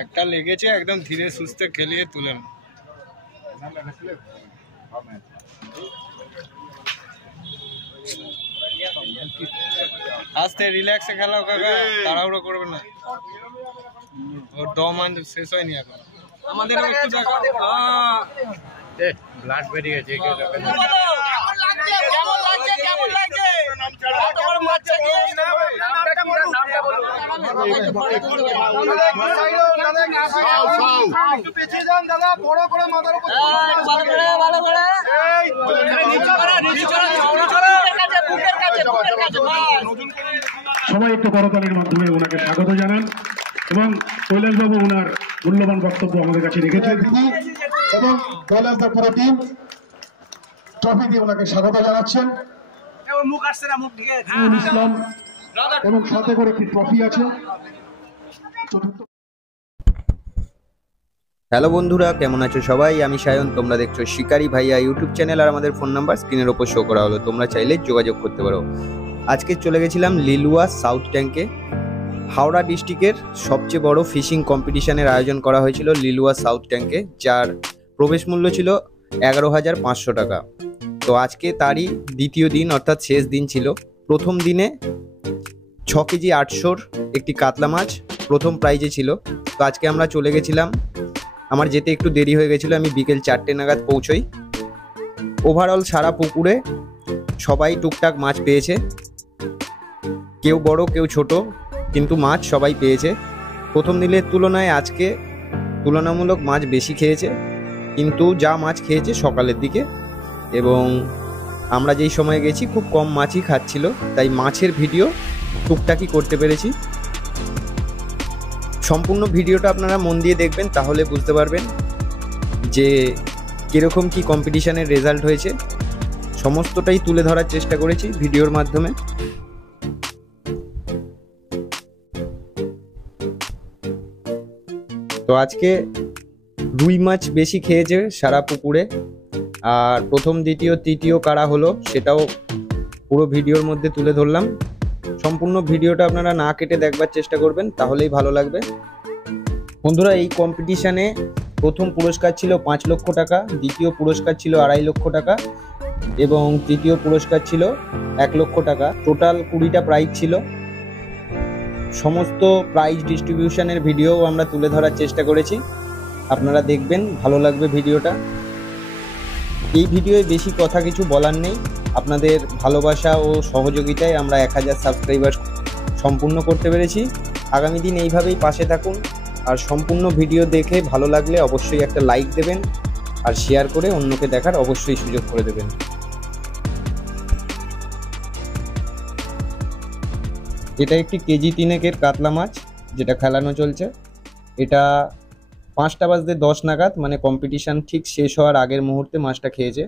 একটা লেগেছে, একদম ধীরে সুস্থে খেলিয়ে তুলেন। আস্তে রিল্যাক্সে খেলাও কাকা, তাড়াহুড়ো করবে না। ওর দম শেষ হয়নি এখন। আমাদের একটু দেখো, ব্লাড বেরিয়ে গেছে। সবাই একটু করতালির মাধ্যমে ওনাকে স্বাগত জানান এবং কৈলাসবাবু ওনার মূল্যবান বক্তব্য আমাদের কাছে রেখেছেন এবং কৈলাসদার পুরো টিম ট্রফি দিয়ে ওনাকে স্বাগত জানাচ্ছেন। ইসলাম এবং সাথে করে একটি ট্রফি আছে। হ্যালো বন্ধুরা, কেমন আছো সবাই? আমি সায়ন, তোমরা দেখছো শিকারি ভাইয়া ইউটিউব চ্যানেল। আর আমাদের ফোন নাম্বার স্ক্রিনের ওপর শো করা হলো, তোমরা চাইলে যোগাযোগ করতে পারো। আজকে চলে গেছিলাম লিলুয়া সাউথ ট্যাঙ্কে। হাওড়া ডিস্ট্রিক্টের সবচেয়ে বড় ফিশিং কম্পিটিশনের আয়োজন করা হয়েছিল লিলুয়া সাউথ ট্যাঙ্কে, যার প্রবেশ মূল্য ছিল 11,500 টাকা। তো আজকে তারই দ্বিতীয় দিন অর্থাৎ শেষ দিন ছিল। প্রথম দিনে 6 কেজি 800 একটি কাতলা মাছ প্রথম প্রাইজে ছিল। তো আজকে আমরা চলে গেছিলাম, আমার যেতে একটু দেরি হয়ে গেছিলো, আমি বিকেল 4টে নাগাদ পৌঁছই। ওভারঅল সারা পুকুরে সবাই টুকটাক মাছ পেয়েছে, কেউ বড় কেউ ছোট, কিন্তু মাছ সবাই পেয়েছে। প্রথম দিনের তুলনায় আজকে তুলনামূলক মাছ বেশি খেয়েছে, কিন্তু যা মাছ খেয়েছে সকালের দিকে, এবং আমরা যেই সময় গেছি খুব কম মাছই খাচ্ছিল, তাই মাছের ভিডিও টুকটাকই করতে পেরেছি। সম্পূর্ণ ভিডিওটা আপনারা মন দিয়ে দেখবেন, তাহলে বুঝতে পারবেন যে কীরকম কি কম্পিটিশনের রেজাল্ট হয়েছে। সমস্তটাই তুলে ধরার চেষ্টা করেছি ভিডিওর মাধ্যমে। তো আজকে রুই মাছ বেশি খেয়েছে সারা পুকুরে, আর প্রথম দ্বিতীয় তৃতীয় কারা হলো সেটাও পুরো ভিডিওর মধ্যে তুলে ধরলাম। সম্পূর্ণ ভিডিওটা আপনারা না কেটে দেখবার চেষ্টা করবেন, তাহলেই ভালো লাগবে। বন্ধুরা, এই কম্পিটিশানে প্রথম পুরস্কার ছিল 5 লক্ষ টাকা, দ্বিতীয় পুরস্কার ছিল 2.5 লক্ষ টাকা এবং তৃতীয় পুরস্কার ছিল 1 লক্ষ টাকা। টোটাল 20টা প্রাইজ ছিল। সমস্ত প্রাইজ ডিস্ট্রিবিউশনের ভিডিও আমরা তুলে ধরার চেষ্টা করেছি, আপনারা দেখবেন, ভালো লাগবে ভিডিওটা। এই ভিডিওয় বেশি কথা কিছু বলার নেই, আপনাদের ভালোবাসা ও সহযোগিতায় আমরা 1000 সাবস্ক্রাইবার সম্পূর্ণ করতে পেরেছি। আগামী দিন এইভাবেই পাশে থাকুন, আর সম্পূর্ণ ভিডিও দেখে ভালো লাগলে অবশ্যই একটা লাইক দেবেন, আর শেয়ার করে অন্যকে দেখার অবশ্যই সুযোগ করে দেবেন। এটা একটি কেজি 3 কাতলা মাছ যেটা খেলানো চলছে। এটা 5টা বাজতে 10 নাগাদ, মানে কম্পিটিশান ঠিক শেষ হওয়ার আগের মুহূর্তে মাছটা খেয়েছে।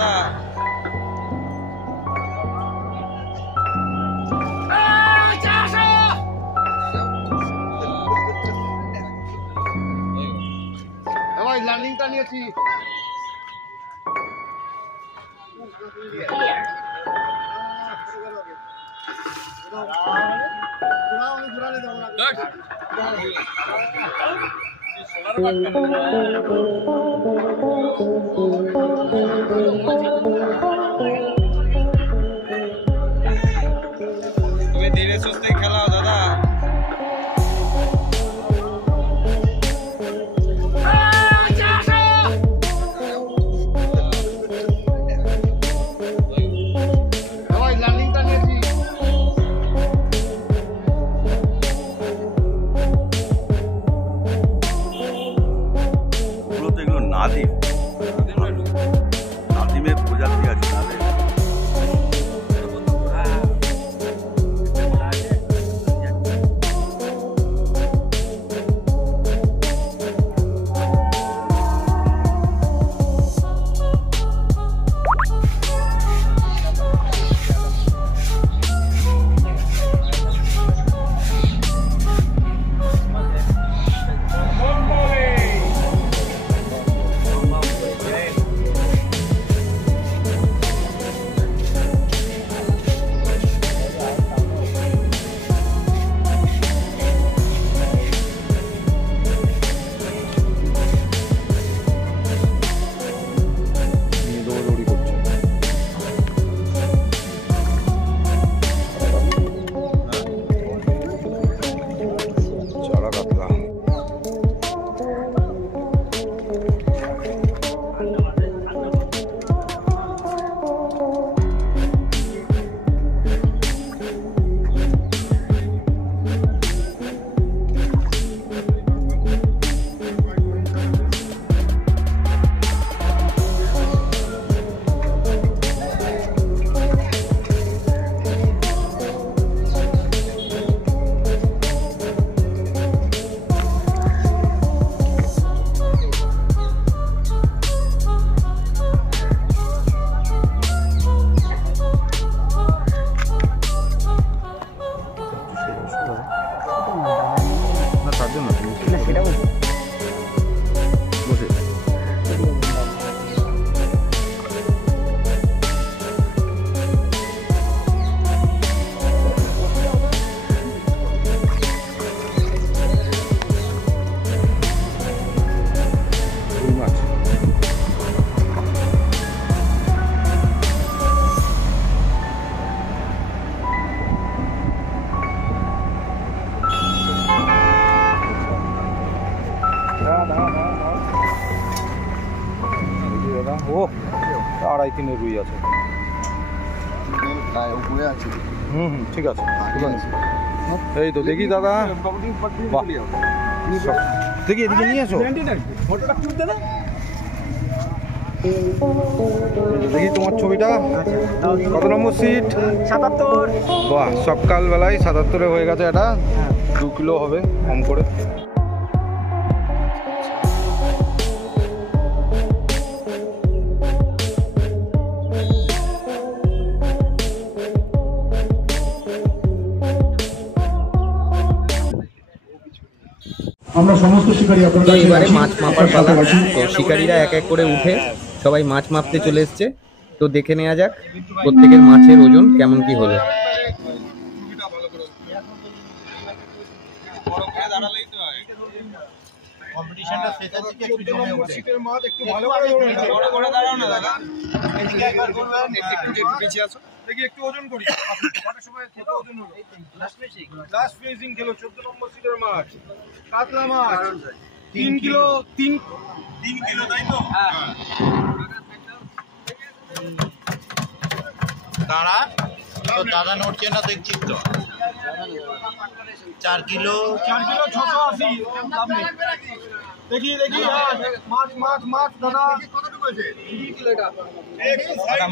দাদা। লার্নিংটা নিয়েছি। তুমি ধীরে সুস্থে খেলাও দাদা। নাদিমের প্রজাতি আছে তাদের। ও 2.5 3 রুই আছে। উপরে আছে। ঠিক আছে। এই তো দেখি দাদা, বাহ, দেখি এদিকে নিয়ে এসো। দেখি তোমার ছবিটা কত নম্বর সিট? 77। বাহ, সকালবেলায় 77-এ হয়ে গেছে। এটা 2 কিলো হবে কম করে। আমরা সমস্ত শিকারী আপনার তো কাছে এবারে আছি, মাছ মাপার আপনার পালা। সাথে আছি। তো শিকারীরা এক এক করে উঠে সবাই মাছ মাপতে চলে এসছে। তো দেখে নেওয়া যাক প্রত্যেকের মাছের ওজন কেমন কি হলো। কম্পিটিশনটা শেষের দিকে একটু জমে ওঠে। একটু ভালো করে দাঁড়াও না দাদা। একটু পিছিয়ে আসো। দেখি একটু ওজন করি। কটার সময় খেতে ওজন হলো? লাস্ট ফিনিশিং খেলো 14 নম্বর সিটের মাছ। কাতলা মাছ 3 কিলো 3 কিলো, তাই তো? হ্যাঁ। দাঁড়া, তো দাদা নড়ছে না দেখছি তো। 4 কিলো 680। দেখি মাছ দাদা কতটুকু আছে? 3 কিলো এটা।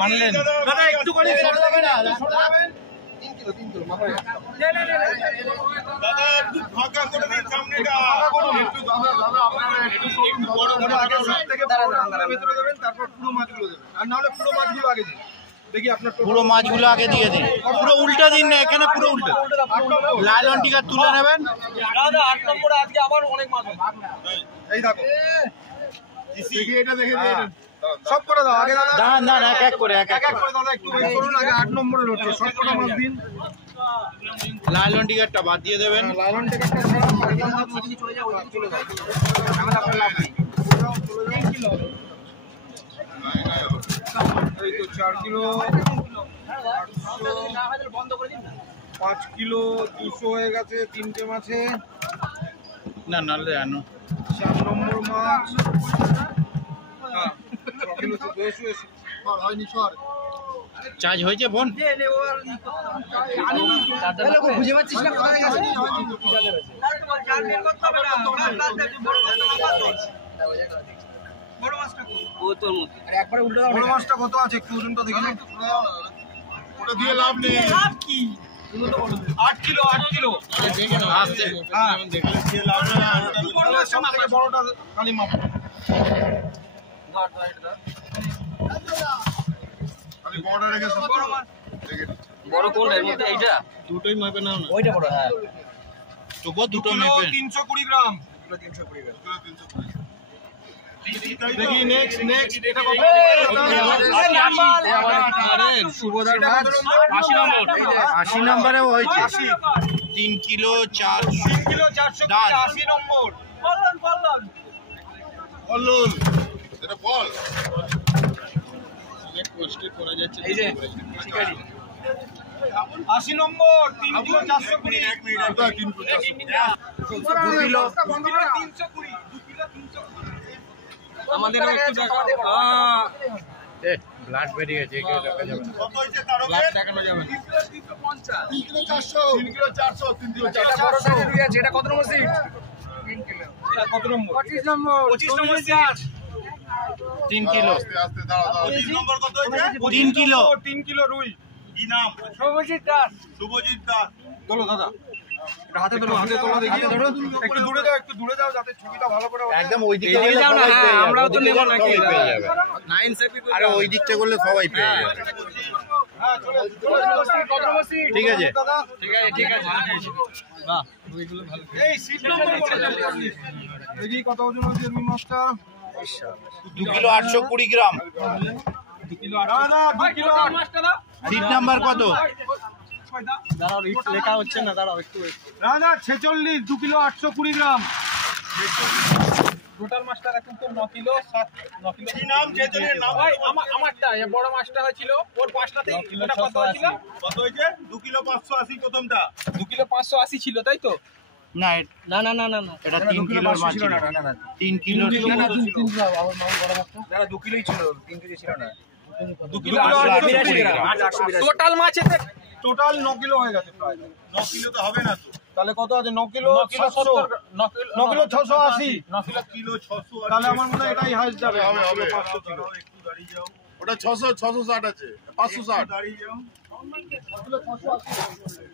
মানলেন দাদা, একটু করে সরে যাবেন না, সরে যাবেন। 3 দাদা একটু ফাঁকা করে দিন সামনেটা। একটু দাদা আপনারা একটু বড় বড় আগে সব থেকে বড় ভেতরে দেবেন, তারপর পুরো মাছগুলো দেবেন, আর না হলে পুরো মাছগুলো আগে দিন। দেখি আপনার পুরো মাছগুলো আগে দিয়ে দিন, পুরো উল্টা দিন না, এখানে পুরো উল্টা। লাইলন টিকা তুলে নেবেন। দাদা 8 নম্বরে আজকে আবার অনেক মাছ হবে। এই দেখো দেখি এটা দেখে দিন সব করে দাও আগে দাদা। না না এক এক করে এক এক করে দাদা একটু ওয়েট করুন। আগে 8 নম্বরে রয়েছে সব কটা মাছ দিন। লাইলন টিকারটা বাদ দিয়ে দেবেন। লাইলন টিকারটা ছাড়া বাকি মাছ চলে যাও, চলে যাও। আমাদের আপনার লাভ নেই। 3 কিলো এই তো 4 কিলো 5 কিলো 200 হয়ে গেছে তিনটে মাছে। না নালে আনো 4 নম্বর মাছ। হ্যাঁ 6 কিলো তো বেশি বেশি হয়নি সর। চার্জ হয়েছে বোন? বুঝে পাচ্ছিস না কোথায় গেছে? বড় মাছটা কত আছে একটু ওজনটা দেখে নাও। ওটা দিয়ে লাভ নেই। লাভ কি? 8 কিলো 8 কিলো আসছে। হ্যাঁ দিয়ে লাভ নেই। সব থেকে বড়টা খালি মাপ খালি বড়টা রেখে সব বড় মাছ বড় কোনটা এর মধ্যে এইটা? দুটোই মাপে নাও না। ওইটা বড়। হ্যাঁ তবুও দুটো মেপে। 320 গ্রাম। 320 গ্রাম। দেখি নেক্সট এটা কত? আরে সুবোধার মাছ 80 নম্বর। 80 নম্বরে হয়েছে 3 কিলো 400। 3 কিলো 400 ডান। 80 নম্বর। বললেন বললেন এটা বল। করা যাচ্ছে এই যে শিকারি 80 নম্বর 3 kilo 420। 1 minute 3 kilo 420। 2 kilo 320। 2 kilo 320। আমাদের একটু দেখো। ব্লাড বেরিয়ে গেছে, কেউ দেখা যাবে না। কত হইছে তার ব্লাড দেখানো যাবে না। 3 কিলো 400 3 কিলো 400 3 কিলো 400। এটা কত নম্বর সিট? 3 কিলো এটা কত নম্বর? 25 নম্বর 25 নম্বর সিট। 3 কিলো। আস্তে আস্তে দাঁড়াও 25 নম্বর কত হইছে? 3 কিলো। 3 কিলো রুই। কি নাম? শুভজিৎ দাস। শুভজিৎ দাস। চলো দাদা এটা হাতে ধরো, হাতে তোলো দেখি। একটু দূরে যাও যাতে ছবিটা ভালো করে ওঠে। একদম ওই দিকে এদিকে যাও না, হ্যাঁ, আমরাও তো নেব নাকি? পেয়ে যাবে। 9 সেপি আরে ওই দিকটা করলে সবাই পেয়ে যাবে। হ্যাঁ চলে কত নম্বর সিট? ঠিক আছে। দাদা ঠিক আছে ঠিক আছে। বাহ ওইগুলো ভালো। এই সিট নম্বর বলো দেখি কত ওজন হচ্ছে রুই মাছটা? 2 কিলো 820 গ্রাম। 2 কিলো 8 দাদা 2 কিলো মাছটা দাও। সিট নাম্বার কত? দাঁড়াও লেখা হচ্ছে না, দাঁড়াও একটু। দাদা 46 2 কিলো 820 গ্রাম। টোটাল মাছটা এখন তো 9 কিলো 9 কিলো। কি নাম চেতনের নাম? ভাই আমারটা এই বড় মাছটা হয়েছিল ওর পাঁচটাতে ওটা কত হয়েছিল? কত হয়েছে? 2 কিলো 580 প্রথমটা। 2 কিলো 580 ছিল তাই তো? না না না না না না এটা 3 কিলোর মাছ ছিল। 3 কিলো ছিল। না 2 কিলোই ছিল 3 কেজি ছিল না। 2 কিলো 882 গ্রাম। টোটাল মাছেতে টোটাল 9 কিলো হয়ে গেছে প্রায়। 9 কিলো তো হবে না তো। তাহলে কত আছে? 9 কিলো 700 9 কিলো 680 9 কিলো 600। তাহলে আমার মনে হয় এটাই হাইস্ট যাবে। হবে 500 কিলো। একটু দাঁড়িয়ে যাও। ওটা 660 আছে 560 দাঁড়িয়ে যাও। 9 কিলো 680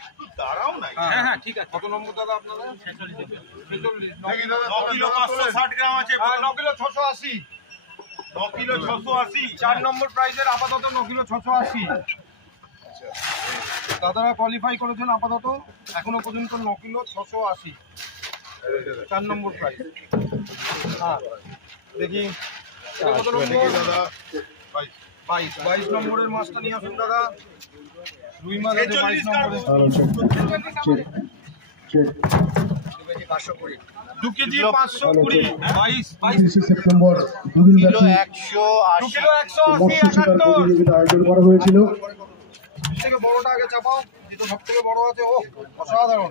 একটু দাঁড়াও না। হ্যাঁ হ্যাঁ ঠিক আছে। কত নম্বর দাদা আপনাদের? 46 9 কিলো 560 গ্রাম আছে। 9 কিলো 680 9 কিলো 680 4 নম্বর প্রাইজের আপাতত 9 কিলো 680। দাদারা কোয়ালিফাই করেছেন আপাতত এখনো পর্যন্ত 9 কিলো 680 4 নম্বর প্রাইজ। হ্যাঁ দেখি এটা কত নম্বর? দাদা 22 নম্বরের মাছটা নিয়ে আসুন দাদা। রুই মাছ আছে 22 নম্বরে। 2 কেজি 520 22 সেপ্টেম্বর কিলো 2 কিলো 180 মৎস্য শিকার 78 প্রতিযোগিতা আয়োজন করা হয়েছিল। থেকে বড়টা আগে চাপাও, যেটা সব থেকে বড় আছে। ও অসাধারণ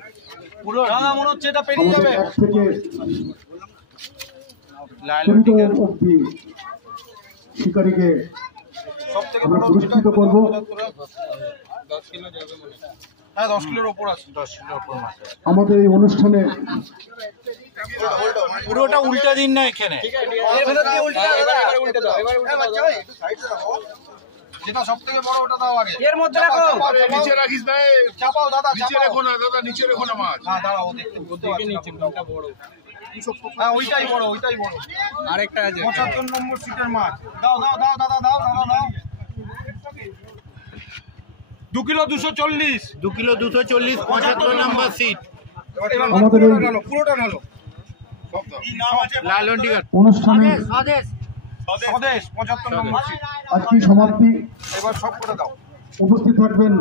পুরো দাদা মনে হচ্ছে এটা পেরিয়ে যাবে। আমাদের 1 থেকে লাইলন 15 অবধি শিকারীকে সব থেকে আমরা বড় পুরস্কৃত করব। 10 কিলো যাবে মনে হয়। হ্যাঁ 10 কিলোর উপর আছে। 10 কিলোর উপর মাছ আছে। আমাদের এই অনুষ্ঠানে পুরোটা উল্টা দিন না এখানে। এর ভেতর দিয়ে উল্টে দাও। এবারে উল্টে দাও। এবারে উল্টে দাও। একটু সাইডে রাখো। যেটা সব থেকে বড় ওটা দাও আগে। এর মধ্যে রাখো। নিচে রাখিস না, চাপাও দাদা, নিচে রেখো না দাদা, নিচে রেখো না মাছ। হ্যাঁ দাঁড়াও, দেখে নিচ্ছি কোনটা বড়। হ্যাঁ ওইটাই বড়, ওইটাই বড়। আরেকটা আছে 75 নম্বর সিটের মাছ। দাও দাও দাও দাদা, দাও দাদা দাও। 2 কিলো 240। 2 কিলো 240, 75 নম্বর সিট। আমাদের পুরোটা ঢালো। লালন টিকা অনুষ্ঠানে স্বদেশ 75 নম্বর সিট। আজকে সমাপ্তি। এবার সব করে দাও। উপস্থিত থাকবেন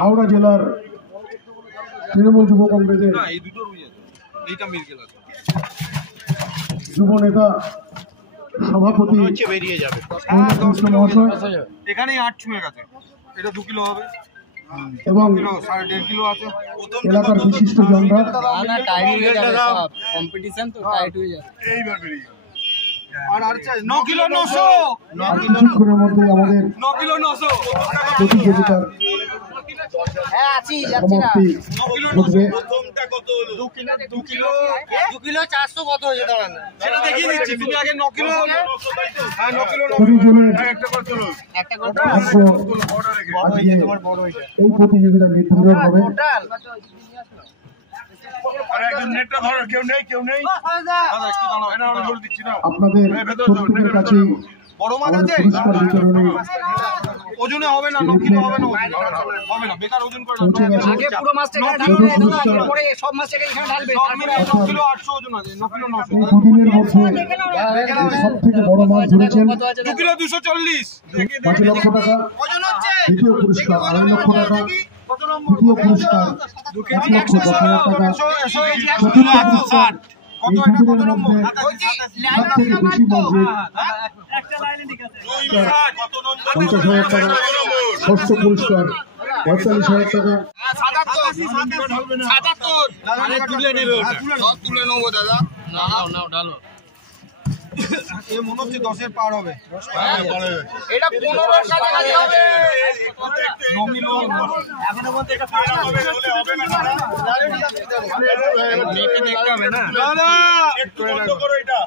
হাওড়া জেলার তৃণমূল যুব কংগ্রেসের না, এই দুটো রুই আছে, এইটা মির্গেল আছে। যুব নেতা সভাপতি হচ্ছে বেরিয়ে যাবে। কৃষ্ণ মহাশয় এখানেই 8 ছুঁয়ে গেছে। এটা 2 কিলো হবে, এবং কিলো 1.5 কিলো আছে। এলাকার বিশিষ্ট জনরা না টাইট হয়ে যাবে সব কম্পিটিশন তো টাইট হয়ে যাবে আর চাই 9 কিলো 900। আর কিছুক্ষণের মধ্যে আমাদের 9 কিলো 900। প্রতিযোগিতার হ্যাঁ আছি যাচ্ছি না সমাপ্তি ঘটবে। 2 কিলো 2 কিলো 400 কত হয়েছে দাঁড়ান সেটা দেখিয়ে দিচ্ছি। তুমি আগে 9 কিলো। হ্যাঁ 9 কিলো। কুড়ি জনের একটা করে ভাগ্য আজকে এই প্রতিযোগিতা নির্ধারণ হবে। আপনাদের প্রত্যেকের কাছে বড় মাছ আছে, পুরস্কার বিতরণী ওজনে হবে না। 9 কিলো হবে না, হবে না, বেকার ওজন করে পৌঁছে গেছে। আগে পুরো মাছটা এখানে ঢালবে তারপরে সব মাছটাকে এখানে ঢালবে তারপরে 9 কিলো 800 ওজন আছে। 9 কিলো 900। এই দুদিনের মধ্যে সব থেকে বড় মাছ ধরেছেন। 2 কিলো 240। 5 লক্ষ টাকা, ওজন হচ্ছে দ্বিতীয় পুরস্কার 2.5 লক্ষ টাকা, কত নম্বর? তৃতীয় পুরস্কার 1 লক্ষ 10,000 টাকা, চতুর্থ পুরস্কার এই দুদিনের মধ্যে সব থেকে বেশি বাজেট 50,000 টাকা, ষষ্ঠ পুরস্কার 45,000 টাকা। 77 তুলে নেবে ওটা, সব তুলে নেবো দাদা। নাও ঢালো এ মনে হচ্ছে 10 এর পার হবে। এটা 15 এর কাছাকাছি হবে 9 কিলো। এখনের মধ্যে এটা পার হবে মেপে দেখতে হবে না দাদা একটু বন্ধ করো এটা।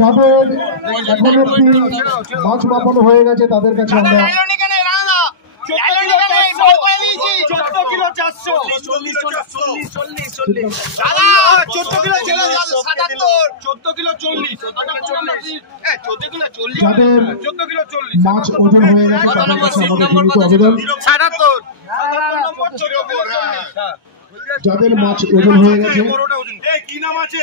যাদের এখন অব্দি মাছ মাপানো হয়ে গেছে তাদের কাছে আমরা 14 কিলো 400। 14 kilo 14 kilo 40। 14 কিলো 40। যাদের 14 কিলো 40। মাছ ওজন হয়ে গেছে তাদের কাছে আমাদের লিখিত আবেদন। 77 নম্বর 14 কিলো 40। যাদের মাছ ওজন হয়ে গেছে বড়টা ওজন। এই কি নাম আছে?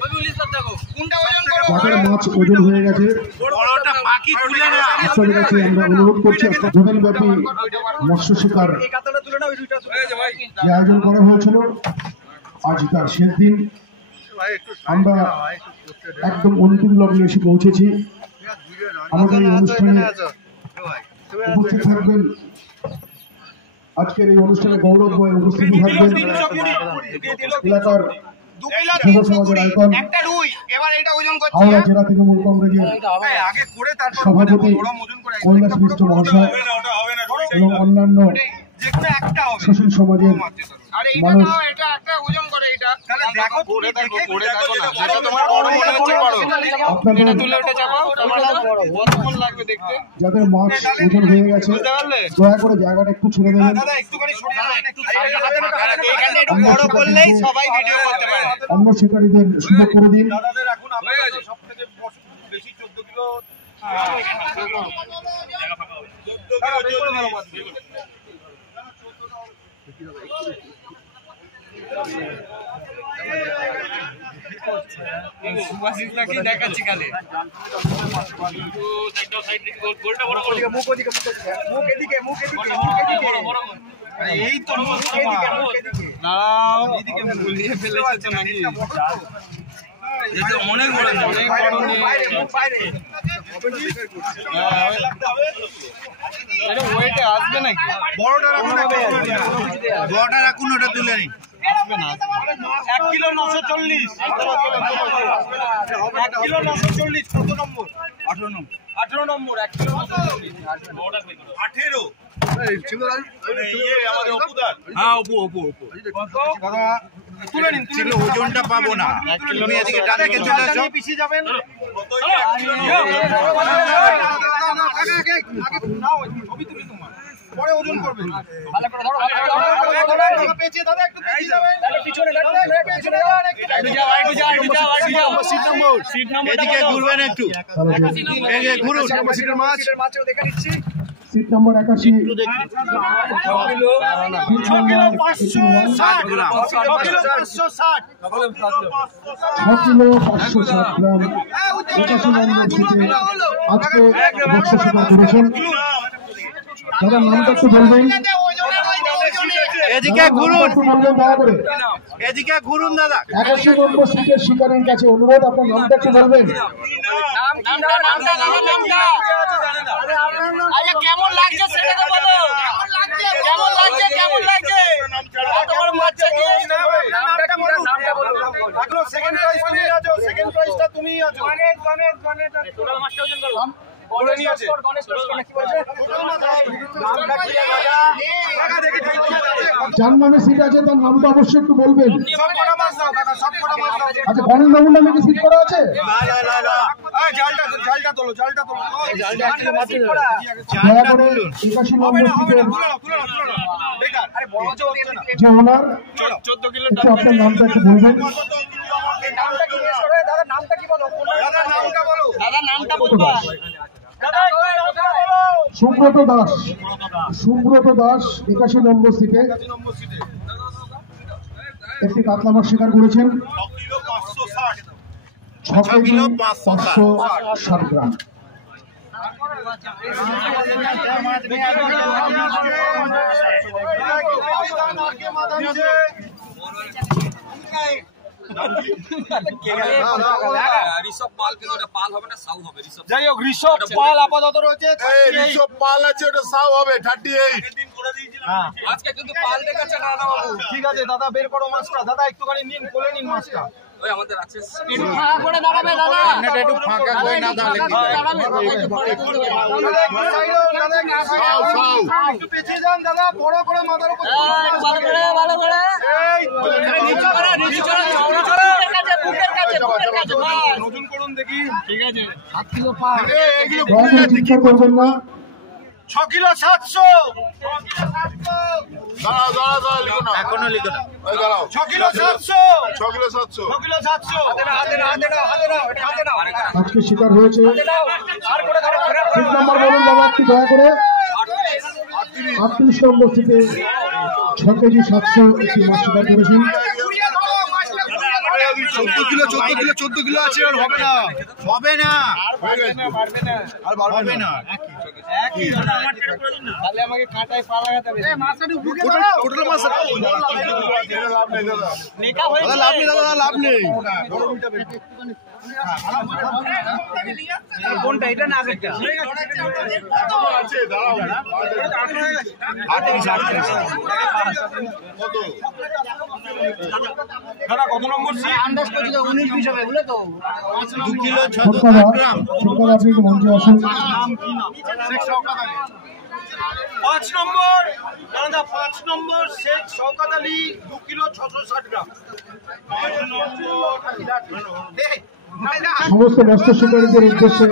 রবিউল ইসলাম দেখো। কোনটা ওজন করো? যাদের মাছ ওজন হয়ে গেছে বড়টা বাকি তুলে না। আপনাদের কাছে আমরা অনুরোধ করছি দুদিনব্যাপী মৎস্য শিকার এই কাতলা তুলে না, ওই দুইটা তুলে এই যে ভাই। যে আয়োজন করা হয়েছিল আজ তার শেষ দিন। আমরা একদম অন্তিম লগ্নে এসে পৌঁছেছি। আমাদের এই অনুষ্ঠানে উপস্থিত থাকবেন, আজকের এই অনুষ্ঠানে গৌরবময় উপস্থিতি থাকবেন এলাকার যুব সমাজের আইকন একটা রুই। এবার এটা ওজন করছি। হাওড়া জেলা তৃণমূল কংগ্রেসের আগে করে তারপর সভাপতি ওজন করে কৈলাস মিশ্র মহাশয় এবং অন্যান্য যেকোনো একটা হবে। সুশীল সমাজের আরে এটা মানুষ দাও, এটা একটা ওজন করে এটা। তাহলে দেখো করে দেখো না। যেটা তোমার বড় মনে হচ্ছে বড়। আপনাদের তুলে উঠে যাও। তোমার বড় কতক্ষণ লাগবে দেখতে? যাদের মাছ ওজন হয়ে গেছে বুঝতে পারলে? দয়া করে জায়গাটা একটু ছেড়ে দেবেন। দাদা একটুখানি সরিয়ে দাও, একটু এখানে একটু বড় করলেই সবাই ভিডিও করতে পারে। অন্য শিকারীদের সুযোগ করে দিন। দাদাদের এখন আপনাদের সবথেকে বেশি 14 কিলো। দেখাচ্ছি খালি এই তো এইদিকে নিয়ে ফেলেছে তো নাকি? অনেক বড় অনেক বড় ওয়েটে আসবে নাকি? বড়টা রাখুন, ওটা তুলে নিন। আসবে না 1 কিলো 940। 1 কিলো 940 কত নম্বর? 18 নম্বর। 18 নম্বর 1 কিলো 940। 18 এই ছিল আমাদের অপুদার। হ্যাঁ অপু দাদা তুলে নিন ওজনটা পাবো না তুমি এদিকে ডানদিকে চলে আসো পিছিয়ে যাবেন ছবি তুলি তোমার পরে ওজন করবে ভালো করে ধরো পেঁচিয়ে দাদা একটু পেঁচিয়ে যাবেন পিছনে পেছনে সিট নাম্বার এদিকে ঘুরবেন একটু এদিকে ঘুরুন সিটের মাছও দেখে নিচ্ছি সিট নাম্বার 81 একটু দেখি 6 কিলো 560 গ্রাম 6 কিলো 560 6 কিলো 560 গ্রাম 81 নম্বর সিটে আজকে বক্স শিকার করেছেন। দাদা নামটা একটু বলবেন, এদিকে ঘুরুন একটু বলবেন দয়া করে। এদিকে ঘুরুন দাদা 81 নম্বর সিটের শিকারের কাছে অনুরোধ, আপনার নামটা একটু বলবেন। আচ্ছা কেমন লাগছে সেটা তো বলো, কেমন লাগছে এত বড় বাচ্চা কি নামটা বলো। এখন সেকেন্ড প্রাইজ তুমি আছো, সেকেন্ড প্রাইজটা তুমি আছো। টোটাল মাছটা ওজন করো। বলে নিয়েছে গণেশ কি বলছে? যার নামে সিট আছে তার নামটা অবশ্যই একটু বলবেন। সব কটা মাছ দাও কাকা, সব কটা মাছ দাও। আচ্ছা গণেশ বাবুর নামে কি সিট করা আছে? এই জালটা তোলো দয়া করে 81 হবে নম্বর না সিটের তুলো না বেকার। আরে বড় মাছ হচ্ছে না। যে ওনার 14 কিলো একটু আপনার নামটা একটু বলবেন। নামটা কি জিজ্ঞেস করে? দাদা নামটা কি বলো? দাদা নামটা বলো। দাদা নামটা বলবা। দাদা নামটা বলো। সুব্রত দাস 81 নম্বর সিটে নম্বর সিটে একটি কাতলা মাছ শিকার করেছেন 6 কিলো 560 গ্রাম। যাই হোক ঋষভ পাল আপাতত রয়েছে। ঋষভ পাল আছে, ওটা সাউ হবে 38। আজকে কিন্তু পাল দেখাচ্ছে না না বাবু। ঠিক আছে দাদা বের করো মাছটা, দাদা একটুখানি নিন, কোলে নিন মাছটা। ওই আমাদের আছে একটু ফাঁকা করে দাঁড়াবে দাদা। আপনারা একটু ফাঁকা করে না দাঁড়ালে কি হয়? একটু পেছিয়ে যান দাদা, বড় করে মাথার উপর ভালো করে এই নিচু করে বুকের কাছে বাস। নতুন করুন দেখি। ঠিক আছে দয়া করে চিৎকার করবেন না। 6 কিলো 700 দাঁড়াও লিখো না, এখনো লিখো না। এই দাঁড়াও 6 কিলো 700 6 কিলো 700। 6 কিলো 700 হাতে নাও এটা হাতে নাও। আজকে শিকার হয়েছে আর করে ধরো সিট নাম্বার বলুন দাদা একটু দয়া করে। 38 নম্বর সিটে 6 কেজি 700 একটি মাছ শিকার করেছেন। ঘুরিয়ে ধরো মাছটা, ঘুরিয়ে ধরো। 14 কিলো আছে, আর হবে না। হবে না হয়ে গেছে। আর হবে না তাহলে আমাকে কাঁটায় পা লাগাতে হবে। এই মাছটা ঢুকে দাও। টোটাল মাছ লাভ নেই দাদা। লেখা হয়েছে। লাভ নেই। কোনটা এটা না আগেরটা? আছে দাঁড়াও। কত? দাদা কত নম্বর সিট? আন্দাজ করছি তো 19 20 হবে বুঝলে তো। 2 কিলো ছোট্টরা 600 গ্রাম। আপনি একটু মঞ্চে আসুন। 5 নম্বর দাদা 5 নম্বর শেখ শওকত আলী 2 কিলো 660 গ্রাম। 5 নম্বর সমস্ত মৎস্য শিকারীদের উদ্দেশ্যে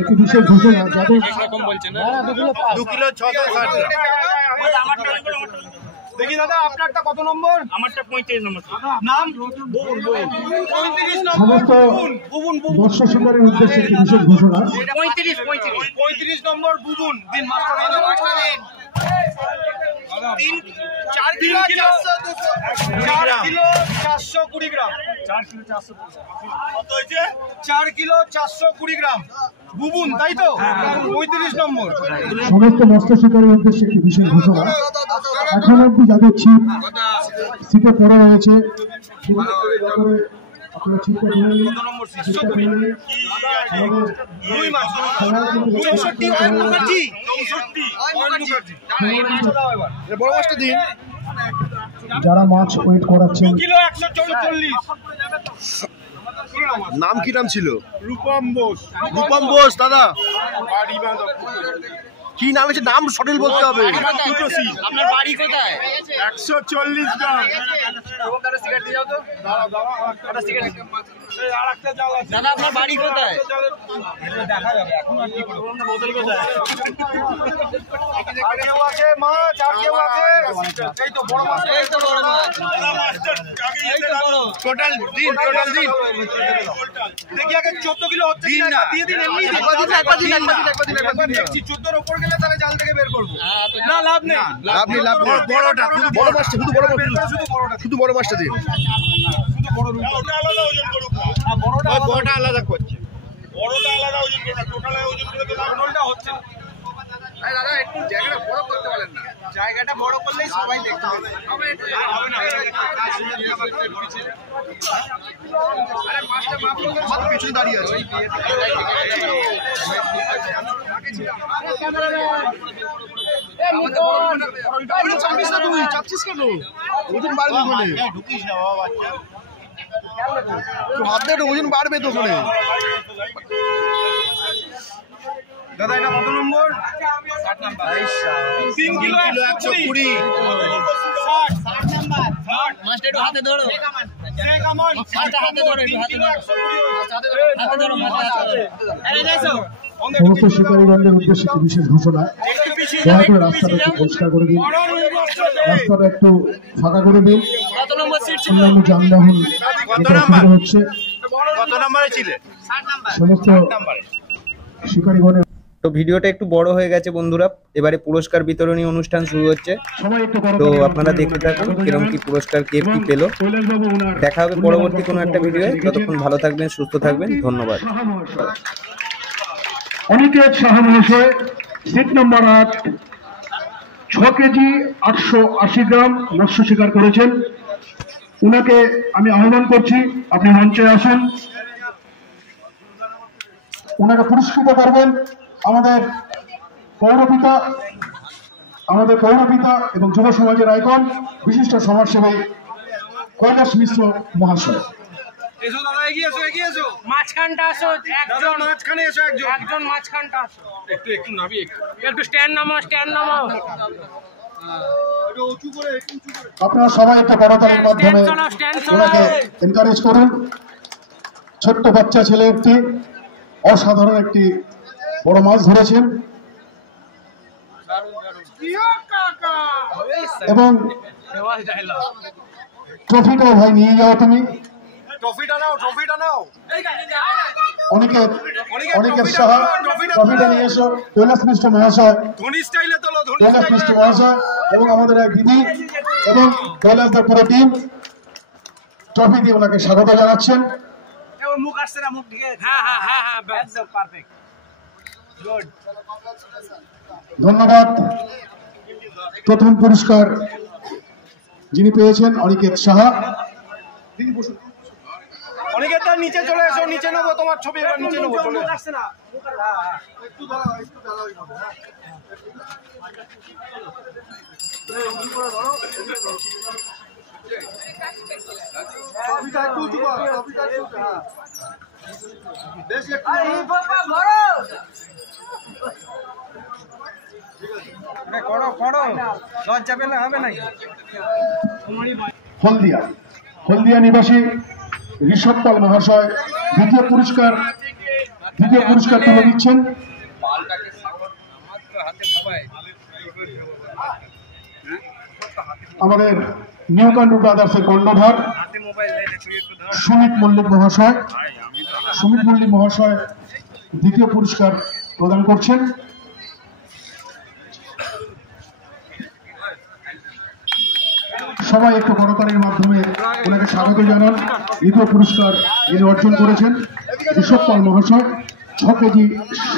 একটি বিশেষ ঘোষণা, যাদের 2 কিলো 660 গ্রাম। দেখি দাদা আপনারটা কত নম্বর? আমারটা 35 নম্বর। নাম 35 নম্বর সমস্ত বুবুন মৎস্য শিকারীর উদ্দেশ্যে একটি বিশেষ ঘোষণা। 35 নম্বর বুবুন দিন মাস্টার দিন 4 কিলো 420 গ্রাম। 4 কিলো 420 গ্রাম বুবুন, তাই তো? 35 নম্বর। সমস্ত মৎস্য শিকারীর উদ্দেশ্যে একটি বিশেষ ঘোষণা। এখন অব্দি যাদের ছিপ সিটে পড়া রয়েছে আপনারা ছিপটা তুলে নিন। ছিপটা তুলে নিন। আমাদের রুই মাছ খেলার কিন্তু 64 অয়ন মুখার্জি 64 বড় মাছটা দিন। যারা মাছ ওয়েট করাচ্ছেন 2 কিলো 144। নাম কি নাম ছিল? রূপম বোস রূপম বোস দাদা। কি নাম আছে? নাম সঠিক বলতে হবে। আপনার বাড়ি কোথায়? 140 গ্রাম। দাদা আপনার বাড়ি কোথায়? দেখা যাবে এখন আর কি করবো বোতল কোথায় আর কেউ আছে মাছ আর কেউ আছে এই তো বড় মাছ এই তো বড় মাছ এই তো বড় টোটাল দিন দেখি আগে 14 কিলো হচ্ছে কি না দিয়ে দিন এমনি একবার দেখছি 14 এর উপর গেলে তাহলে জাল থেকে বের করব না লাভ নেই বড়টা শুধু বড় মাছটা শুধু বড় মাছটা দিন। বড় রুই ওটা আলাদা ওজন করুক আর বড়টা আলাদা করছে বড়টা আলাদা ওজন করুক টোটালে ওজন করে তো লাভটা হচ্ছে না। আরে দাদা একটু জায়গাটা বড় করতে পারেন না? জায়গাটা বড় করলেই সবাই দেখতে হবে হবে না আরে মাছটা মাপ করলে সব পিছনে দাঁড়িয়ে আছে। তুই চাচ্ছিস কেন? ওজন বাড়বে ওখানে, ঢুকিস না বাবা বাচ্চা ভাবতে একটু ওজন বাড়বে তো ওখানে। দাদা এটা কত নম্বর? 60 নাম্বার 3 কিলো 120 মাছটা একটু হাতে ধরো মাছটা হাতে ধরো একটু হাতে ধরো হাতে ধরো মাছটা এই দেখো সমস্ত শিকারীগণদের উদ্দেশ্যে একটি বিশেষ ঘোষণা, দয়া করে রাস্তাটা একটু পরিষ্কার করে দিন, রাস্তাটা একটু ফাঁকা করে দিন। কত নম্বর সিট ছিল? অন্যান্য যানবাহন যেটা অসুবিধা হচ্ছে, কত নম্বরে ছিলে? সমস্ত শিকারীগণের তো ভিডিওটা একটু বড় হয়ে গেছে বন্ধুরা, এবারে পুরস্কার বিতরণী অনুষ্ঠান শুরু হচ্ছে। সবাই একটু তো আপনারা দেখতে থাকুন কিরকম কি পুরস্কার কে কি পেলো। দেখা হবে পরবর্তী কোনো একটা ভিডিওয়ে। ততক্ষণ ভালো থাকবেন, সুস্থ থাকবেন, ধন্যবাদ। অনিকেত সাহা মহাশয়, সিট নম্বর 8, 6 কেজি 880 গ্রাম মৎস্য শিকার করেছেন। উনাকে আমি আহ্বান করছি, আপনি মঞ্চে আসুন। উনাকে পুরস্কৃত করবেন আমাদের পৌরপিতা এবং যুব সমাজের আইকন বিশিষ্ট সমাজসেবী কৈলাস মিশ্র মহাশয়। এসো দাদা এগিয়ে এসো মাঝখানটা আসো দাদা একজন মাঝখানে এসো একজন মাঝখানটা আসো একটু নাবি একটু স্ট্যান্ড নামাও একটু উঁচু করে আপনারা সবাই একটা করতালির মাধ্যমে ওনাকে এনকারেজ করুন। ছোট্ট বাচ্চা ছেলে একটি অসাধারণ একটি বড় মাছ ধরেছেন এবং ট্রফিটাও ভাই নিয়ে যাও তুমি। ট্রফিটা নাও অনিকেত সাহা ট্রফিটা নিয়ে এসো। কৈলাস মিশ্র মহাশয়, ধনী স্টাইলে তোলো কৈলাস মিশ্র মহাশয় এবং আমাদের এক দিদি এবং কৈলাসদের পুরো টিম ট্রফি দিয়ে ওনাকে স্বাগত জানাচ্ছেন। মুখ আসছে না মুখ দিকে হ্যাঁ একদম পারফেক্ট গুড ধন্যবাদ। প্রথম পুরস্কার যিনি পেয়েছেন অনিকেত সাহা। অনেকে তার নিচে চলে এসো, নিচে নেবো তোমার ছবি, এবার নিচে নেবো চলে আসছে না একটু লজ্জা পেলে হবে নাকি? হলদিয়া নিবাসী ঋষভ পাল মহাশয় দ্বিতীয় পুরস্কার তুলে দিচ্ছেন। আমাদের নিউ কান্ট্রি ব্রাদার্সের কর্ণধার সুমিত মল্লিক মহাশয় দ্বিতীয় পুরস্কার প্রদান করছেন। সবাই একটু করতালির মাধ্যমে ওনাকে স্বাগত জানান। দ্বিতীয় পুরস্কার যিনি অর্জন করেছেন ঋষভ পাল মহাশয়, 6 কেজি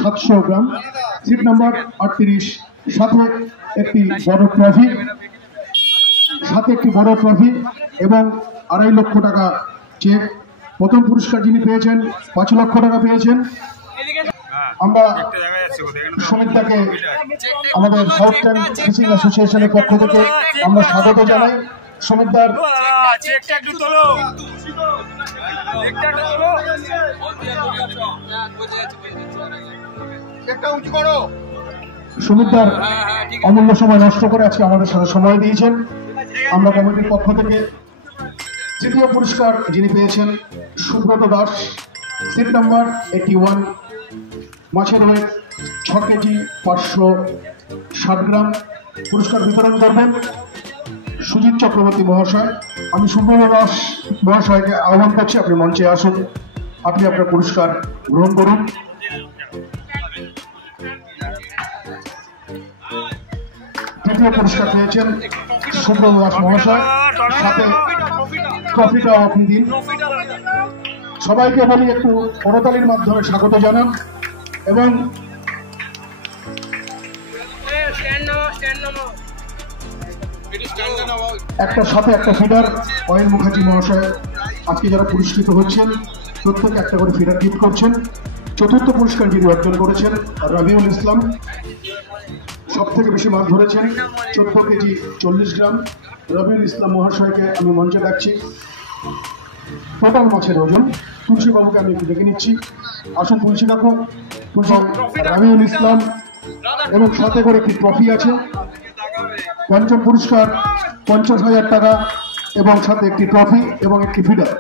700 গ্রাম, সিট নাম্বার 38, সাথে একটি বড় ট্রফি এবং 2.5 লক্ষ টাকা চেক। প্রথম পুরস্কার যিনি পেয়েছেন 5 লক্ষ টাকা পেয়েছেন। আমরা সুমিতদাকে আমাদের সাউথ ট্যাঙ্ক ফিশিং অ্যাসোসিয়েশনের পক্ষ থেকে আমরা স্বাগত জানাই। সুমিতদার একটা উঁচু করো সুমিতদার অমূল্য সময় নষ্ট করে আজকে আমাদের সাথে সময় দিয়েছেন। আমরা কমিটির পক্ষ থেকে তৃতীয় পুরস্কার যিনি পেয়েছেন সুব্রত দাস, সিট নাম্বার 81, মাছের ওয়েট 6 কেজি 560 গ্রাম। পুরস্কার বিতরণ করবেন সুজিত চক্রবর্তী মহাশয়। আমি সুব্রত দাস মহাশয়কে আহ্বান করছি, আপনি মঞ্চে আসুন, আপনি আপনার পুরস্কার গ্রহণ করুন। তৃতীয় পুরস্কার পেয়েছেন সুব্রত দাস মহাশয়, সাথে ট্রফিটাও আপনি দিন। সবাইকে বলি একটু করতালির মাধ্যমে স্বাগত জানান এবং একটা সাথে একটা ফিডার অয়ন মুখার্জি মহাশয় আজকে যারা পুরস্কৃত হচ্ছেন প্রত্যেকে একটা করে ফিডার গিফট করছেন। চতুর্থ পুরস্কার যিনি অর্জন করেছেন রবিউল ইসলাম, সব থেকে বেশি মাছ ধরেছেন 14 কেজি 40 গ্রাম। রবিউল ইসলাম মহাশয়কে আমি মঞ্চে ডাকছি। টোটাল মাছের ওজন তুলসী বাবুকে আমি একটু ডেকে নিচ্ছি, আসুন তুলসী ডাকো। রবিউল ইসলাম এবং সাথে করে একটি ট্রফি আছে। পঞ্চম পুরস্কার 50,000 টাকা এবং সাথে একটি ট্রফি এবং একটি ফিডার।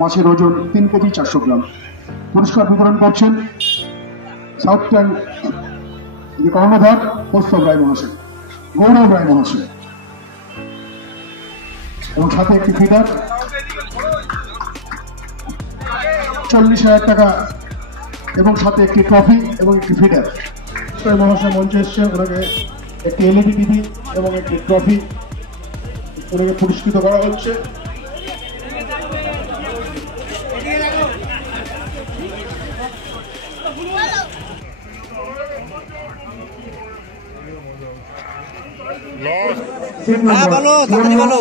মাছের ওজন 3 কেজি 400 গ্রাম। পুরস্কার বিতরণ করছেন সাউথ ট্যাঙ্ক কর্ণধার কৌস্তব রায় মহাশয়, গৌরব রায় মহাশয় এবং সাথে একটি ফিডার 40,000 টাকা এবং সাথে একটি ট্রফি এবং একটি ফিডার। মহাশয় মঞ্চে এসছে, ওনাকে একটি এলইডি টিভি এবং একটি ট্রফি ওনাকে পুরস্কৃত করা হচ্ছে। বলো